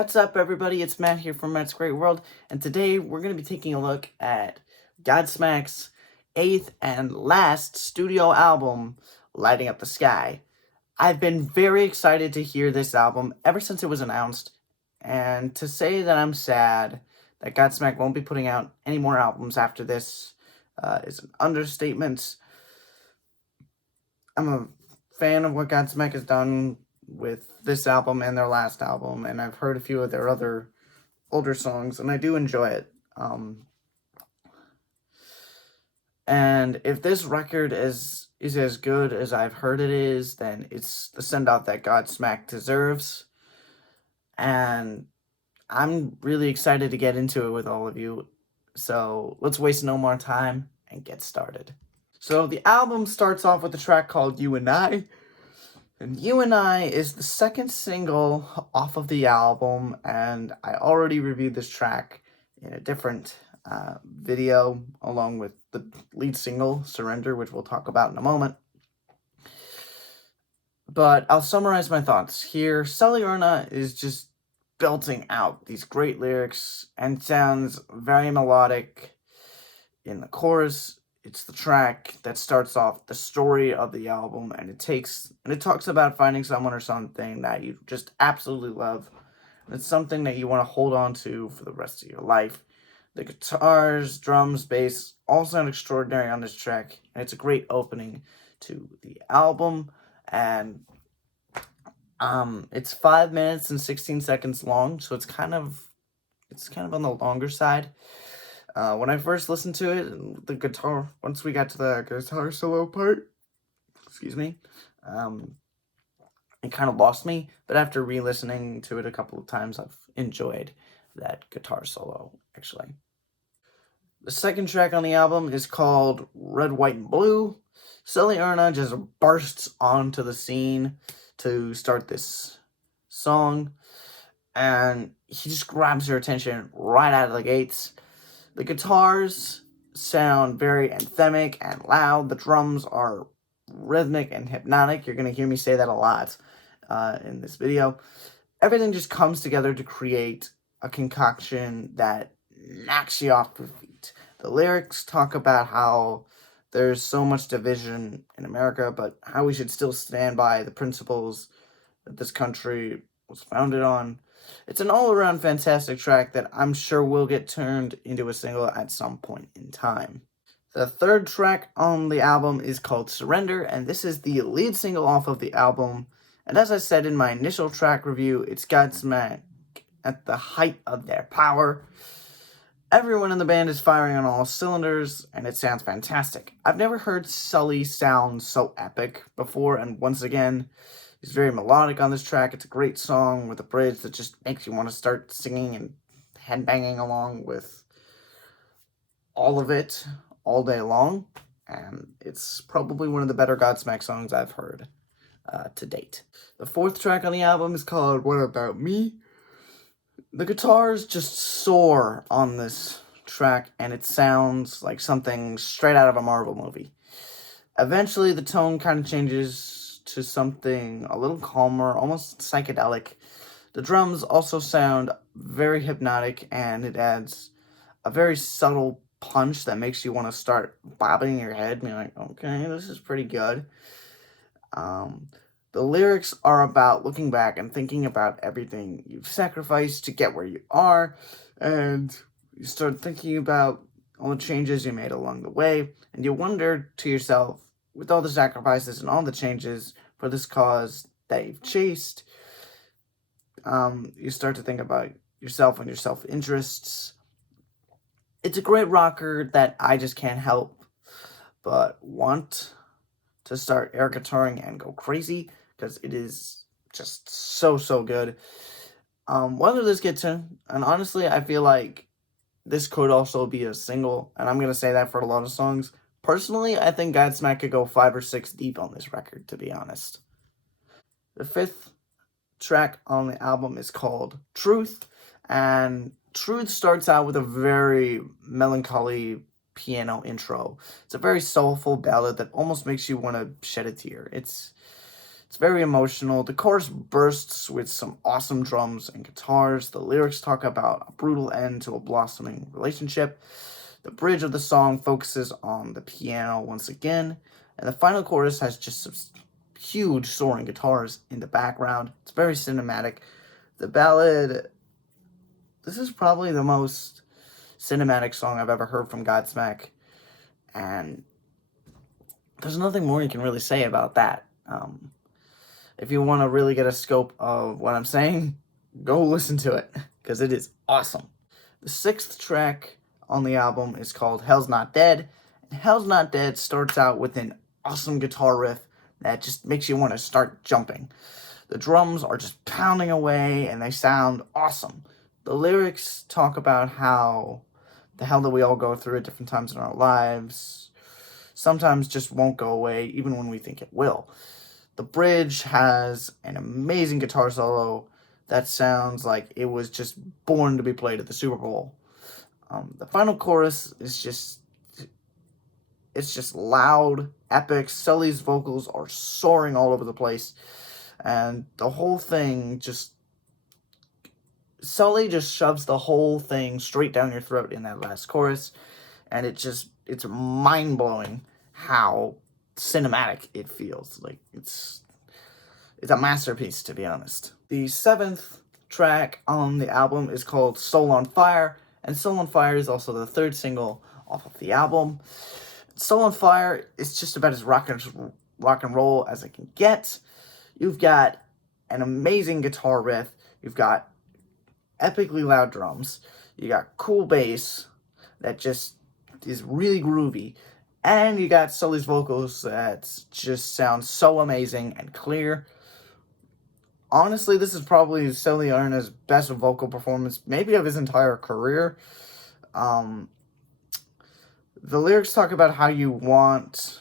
What's up, everybody? It's Matt here from Matt's Great World, and today we're going to be taking a look at Godsmack's eighth and last studio album, Lighting Up the Sky. I've been very excited to hear this album ever since it was announced, and to say that I'm sad that Godsmack won't be putting out any more albums after this is an understatement. I'm a fan of what Godsmack has done with this album and their last album, and I've heard a few of their other older songs, and I do enjoy it. And if this record is as good as I've heard it is, then it's the send-off that Godsmack deserves. And I'm really excited to get into it with all of you. So let's waste no more time and get started. So the album starts off with a track called You and I. And You and I is the second single off of the album, and I already reviewed this track in a different video along with the lead single, Surrender, which we'll talk about in a moment. But I'll summarize my thoughts here. Sully Erna is just belting out these great lyrics and sounds very melodic in the chorus. It's the track that starts off the story of the album, and it talks about finding someone or something that you just absolutely love. And it's something that you want to hold on to for the rest of your life. The guitars, drums, bass all sound extraordinary on this track, and it's a great opening to the album. And it's 5 minutes and 16 seconds long, so it's kind of on the longer side. When I first listened to it, the guitar, once we got to the guitar solo part, excuse me, it kind of lost me, but after re-listening to it a couple of times, I've enjoyed that guitar solo, actually. The second track on the album is called Red, White, and Blue. Sully Erna just bursts onto the scene to start this song, and he just grabs your attention right out of the gates. The guitars sound very anthemic and loud. The drums are rhythmic and hypnotic. You're going to hear me say that a lot in this video. Everything just comes together to create a concoction that knocks you off your feet. The lyrics talk about how there's so much division in America, but how we should still stand by the principles that this country was founded on. It's an all-around fantastic track that I'm sure will get turned into a single at some point in time. The third track on the album is called Surrender, and this is the lead single off of the album. And as I said in my initial track review, it's Godsmack at the height of their power. Everyone in the band is firing on all cylinders, and it sounds fantastic. I've never heard Sully sound so epic before, and once again, he's very melodic on this track. It's a great song with a bridge that just makes you want to start singing and headbanging along with all of it all day long. And it's probably one of the better Godsmack songs I've heard to date. The fourth track on the album is called What About Me? The guitars just soar on this track, and it sounds like something straight out of a Marvel movie. Eventually, the tone kind of changes to something a little calmer, almost psychedelic. The drums also sound very hypnotic, and it adds a very subtle punch that makes you want to start bobbing your head and be like, okay, this is pretty good. The lyrics are about looking back and thinking about everything you've sacrificed to get where you are, and you start thinking about all the changes you made along the way, and you wonder to yourself, with all the sacrifices and all the changes for this cause that you've chased, you start to think about yourself and your self-interests. It's a great rocker that I just can't help but want to start air guitaring and go crazy, because it is just so good. Whether this gets in, and honestly, I feel like this could also be a single, and I'm going to say that for a lot of songs. Personally, I think Godsmack could go 5 or 6 deep on this record, to be honest. The fifth track on the album is called Truth, and Truth starts out with a very melancholy piano intro. It's a very soulful ballad that almost makes you want to shed a tear. It's It's very emotional. The chorus bursts with some awesome drums and guitars. The lyrics talk about a brutal end to a blossoming relationship. The bridge of the song focuses on the piano once again, and the final chorus has just some huge soaring guitars in the background. It's very cinematic. The ballad, this is probably the most cinematic song I've ever heard from Godsmack, and there's nothing more you can really say about that. If you want to really get a scope of what I'm saying, go listen to it, because it is awesome. The 6th track on the album is called Hell's Not Dead. And Hell's Not Dead starts out with an awesome guitar riff that just makes you want to start jumping. The drums are just pounding away, and they sound awesome. The lyrics talk about how the hell that we all go through at different times in our lives sometimes just won't go away, even when we think it will. The bridge has an amazing guitar solo that sounds like it was just born to be played at the Super Bowl. The final chorus is just loud, epic. Sully's vocals are soaring all over the place, and the whole thing Sully just shoves the whole thing straight down your throat in that last chorus, and it's mind-blowing how cinematic it feels. Like, it's a masterpiece, to be honest. The 7th track on the album is called Soul on Fire, and Soul on Fire is also the 3rd single off of the album. Soul on Fire is just about as rock and roll as it can get. You've got an amazing guitar riff. You've got epically loud drums. You got cool bass that just is really groovy. And you got Sully's vocals that just sound so amazing and clear. Honestly, this is probably Sully Erna's best vocal performance, maybe of his entire career. The lyrics talk about how you want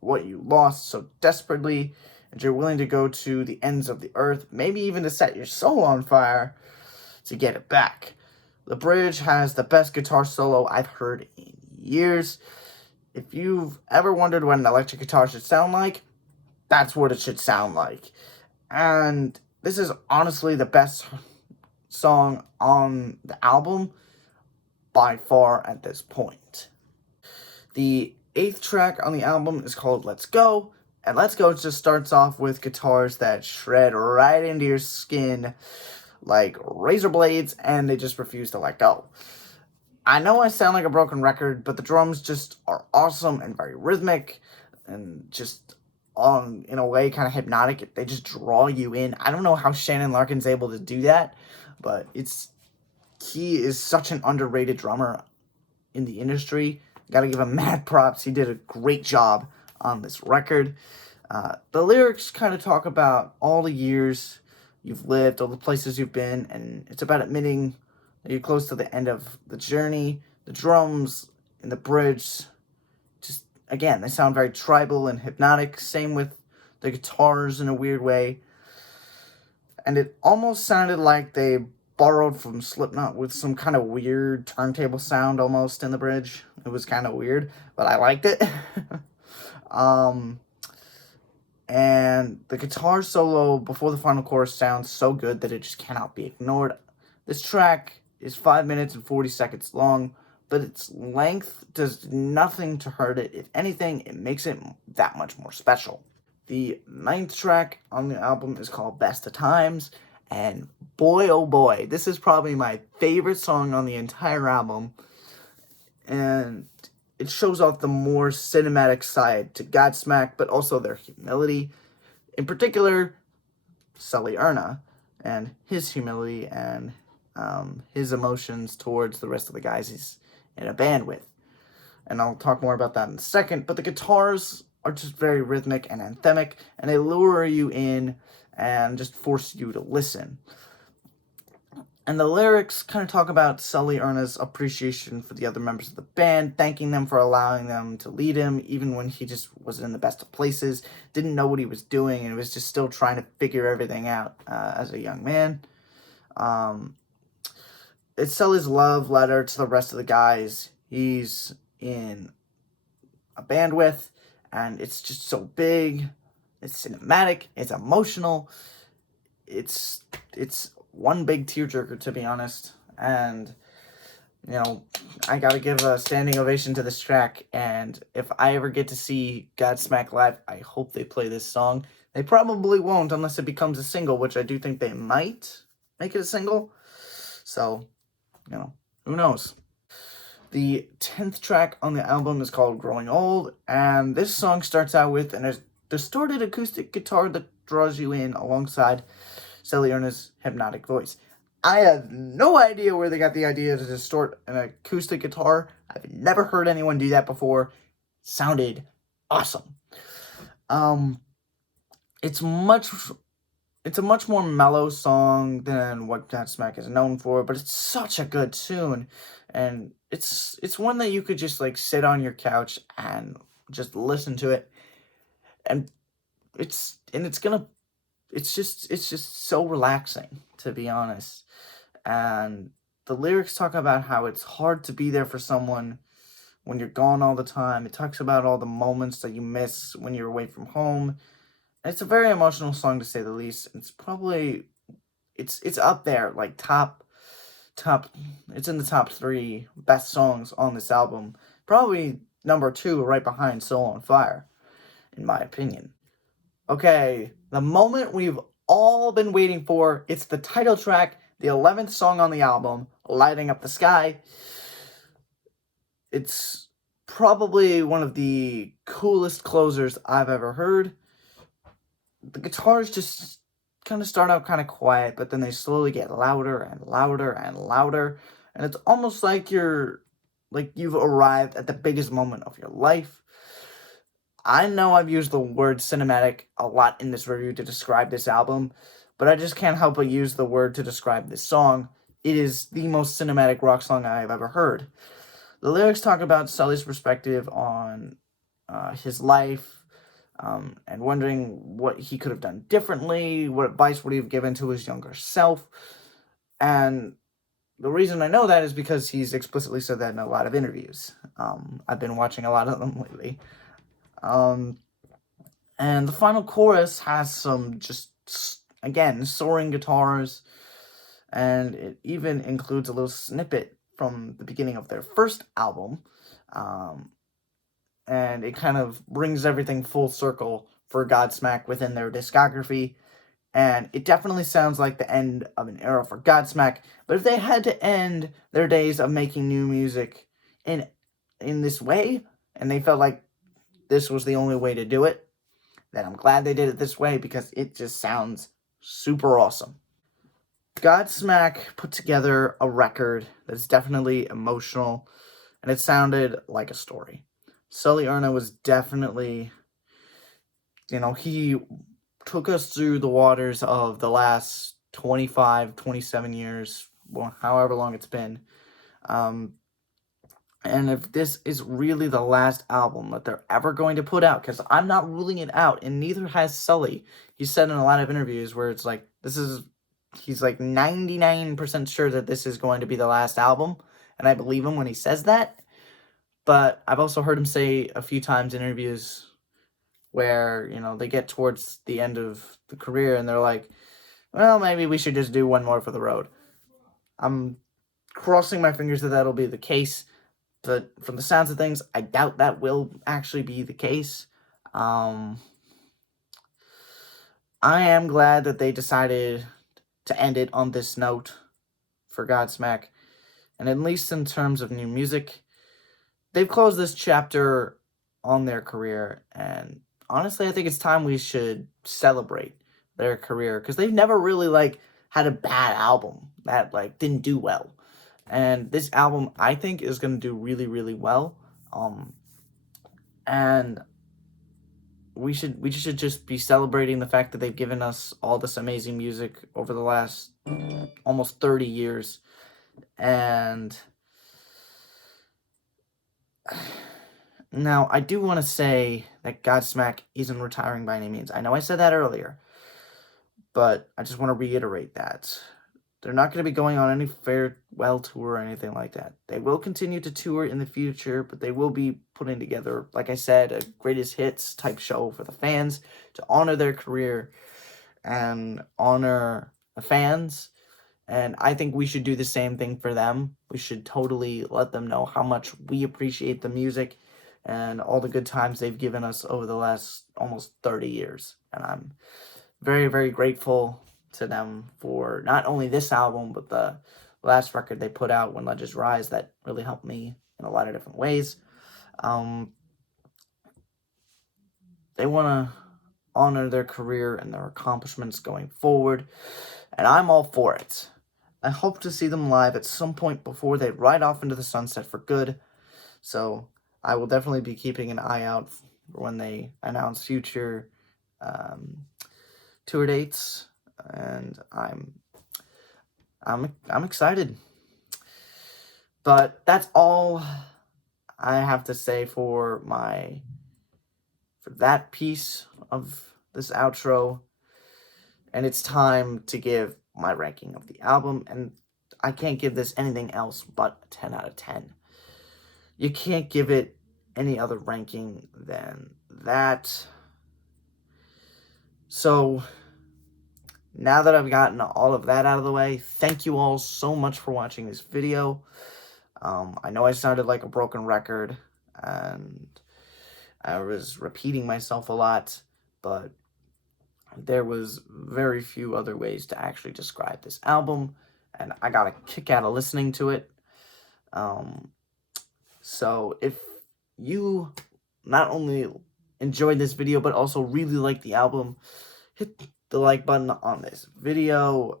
what you lost so desperately, and you're willing to go to the ends of the earth, maybe even to set your soul on fire to get it back. The bridge has the best guitar solo I've heard in years. If you've ever wondered what an electric guitar should sound like, that's what it should sound like. And this is honestly the best song on the album by far at this point. The 8th track on the album is called Let's Go. And Let's Go just starts off with guitars that shred right into your skin like razor blades, and they just refuse to let go. I know I sound like a broken record, but the drums just are awesome and very rhythmic and just in a way kind of hypnotic. They just draw you in. I don't know how Shannon Larkin's able to do that, but he is such an underrated drummer in the industry. Gotta give him mad props. He did a great job on this record. The lyrics kind of talk about all the years you've lived, all the places you've been, and it's about admitting that you're close to the end of the journey. The drums in the bridge, just, again, they sound very tribal and hypnotic. Same with the guitars in a weird way. And it almost sounded like they borrowed from Slipknot with some kind of weird turntable sound almost in the bridge. It was kind of weird, but I liked it. And the guitar solo before the final chorus sounds so good that it just cannot be ignored. This track is 5 minutes and 40 seconds long, but its length does nothing to hurt it. If anything, it makes it that much more special. The 9th track on the album is called Best of Times, and boy oh boy, this is probably my favorite song on the entire album, and it shows off the more cinematic side to Godsmack, but also their humility. In particular, Sully Erna and his humility and his emotions towards the rest of the guys he's in a band with. And I'll talk more about that in a second. But the guitars are just very rhythmic and anthemic, and they lure you in and just force you to listen. And the lyrics kind of talk about Sully Erna's appreciation for the other members of the band, thanking them for allowing them to lead him, even when he just wasn't in the best of places, didn't know what he was doing, and was just still trying to figure everything out as a young man. It's Sully's love letter to the rest of the guys he's in a band with, and it's just so big, it's cinematic, it's emotional, it's one big tearjerker, to be honest. And I gotta give a standing ovation to this track, and if I ever get to see Godsmack live, I hope they play this song. They probably won't unless it becomes a single, which I do think they might make it a single. So, who knows? The 10th track on the album is called Growing Old, and this song starts out with a distorted acoustic guitar that draws you in alongside Sally Erna's hypnotic voice. I have no idea where they got the idea to distort an acoustic guitar. I've never heard anyone do that before. Sounded awesome. It's a much more mellow song than what Godsmack is known for, but it's such a good tune, and it's one that you could just like sit on your couch and just listen to it, and it's just so relaxing, to be honest. And the lyrics talk about how it's hard to be there for someone when you're gone all the time. It talks about all the moments that you miss when you're away from home. It's a very emotional song, to say the least. It's probably it's up there, like top. It's in the top 3 best songs on this album. Probably number 2, right behind "Soul on Fire," in my opinion. Okay, the moment we've all been waiting for. It's the title track, the 11th song on the album, "Lighting Up the Sky." It's probably one of the coolest closers I've ever heard. The guitars just kind of start out kind of quiet, but then they slowly get louder and louder and louder, and it's almost like you've arrived at the biggest moment of your life. I know I've used the word cinematic a lot in this review to describe this album, but I just can't help but use the word to describe this song. It is the most cinematic rock song I've ever heard. The lyrics talk about Sully's perspective on his life, and wondering what he could have done differently, what advice would he have given to his younger self. And the reason I know that is because he's explicitly said that in a lot of interviews. I've been watching a lot of them lately. And the final chorus has some just, again, soaring guitars, and it even includes a little snippet from the beginning of their first album, and it kind of brings everything full circle for Godsmack within their discography, and it definitely sounds like the end of an era for Godsmack. But if they had to end their days of making new music in this way, and they felt like this was the only way to do it, then I'm glad they did it this way, because it just sounds super awesome. Godsmack put together a record that's definitely emotional, and it sounded like a story. Sully Erna was definitely, he took us through the waters of the last 25, 27 years, well, however long it's been. And if this is really the last album that they're ever going to put out, because I'm not ruling it out, and neither has Sully. He said in a lot of interviews where it's like, he's like 99% sure that this is going to be the last album, and I believe him when he says that. But I've also heard him say a few times in interviews where, they get towards the end of the career and they're like, well, maybe we should just do one more for the road. I'm crossing my fingers that that'll be the case. But from the sounds of things, I doubt that will actually be the case. I am glad that they decided to end it on this note for Godsmack. And at least in terms of new music, they've closed this chapter on their career. And honestly, I think it's time we should celebrate their career, because they've never really had a bad album that didn't do well. And this album, I think, is going to do really, really well. And we should just be celebrating the fact that they've given us all this amazing music over the last almost 30 years. And now, I do want to say that Godsmack isn't retiring by any means. I know I said that earlier, but I just want to reiterate that. they're not going to be going on any farewell tour or anything like that. They will continue to tour in the future, but they will be putting together, like I said, a greatest hits type show for the fans to honor their career and honor the fans. And I think we should do the same thing for them. We should totally let them know how much we appreciate the music and all the good times they've given us over the last almost 30 years. And I'm very, very grateful to them for not only this album, but the last record they put out, When Legends Rise, that really helped me in a lot of different ways. They want to honor their career and their accomplishments going forward, and I'm all for it. I hope to see them live at some point before they ride off into the sunset for good, so I will definitely be keeping an eye out for when they announce future tour dates, and I'm excited. But that's all I have to say for that piece of this outro, and it's time to give my ranking of the album, and I can't give this anything else but a 10 out of 10. You can't give it any other ranking than that. So, now that I've gotten all of that out of the way, thank you all so much for watching this video. I know I sounded like a broken record, and I was repeating myself a lot, but there was very few other ways to actually describe this album, and I got a kick out of listening to it. So if you not only enjoyed this video, but also really like the album, hit the like button on this video.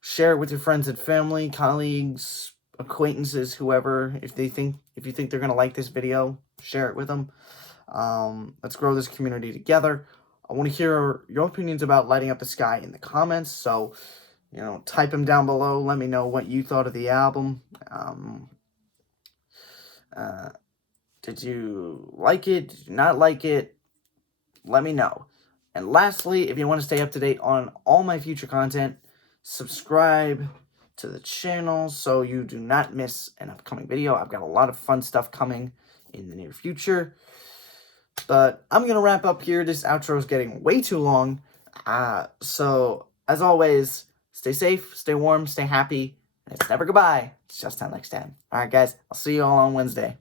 Share it with your friends and family, colleagues, acquaintances, whoever. If you think they're gonna like this video, share it with them. Let's grow this community together. I want to hear your opinions about Lighting Up the Sky in the comments, so, type them down below. Let me know what you thought of the album. Did you like it? Did you not like it? Let me know. And lastly, if you want to stay up to date on all my future content, subscribe to the channel so you do not miss an upcoming video. I've got a lot of fun stuff coming in the near future. But I'm going to wrap up here. This outro is getting way too long. So, as always, stay safe, stay warm, stay happy. And it's never goodbye. It's just till next time. Alright, guys. I'll see you all on Wednesday.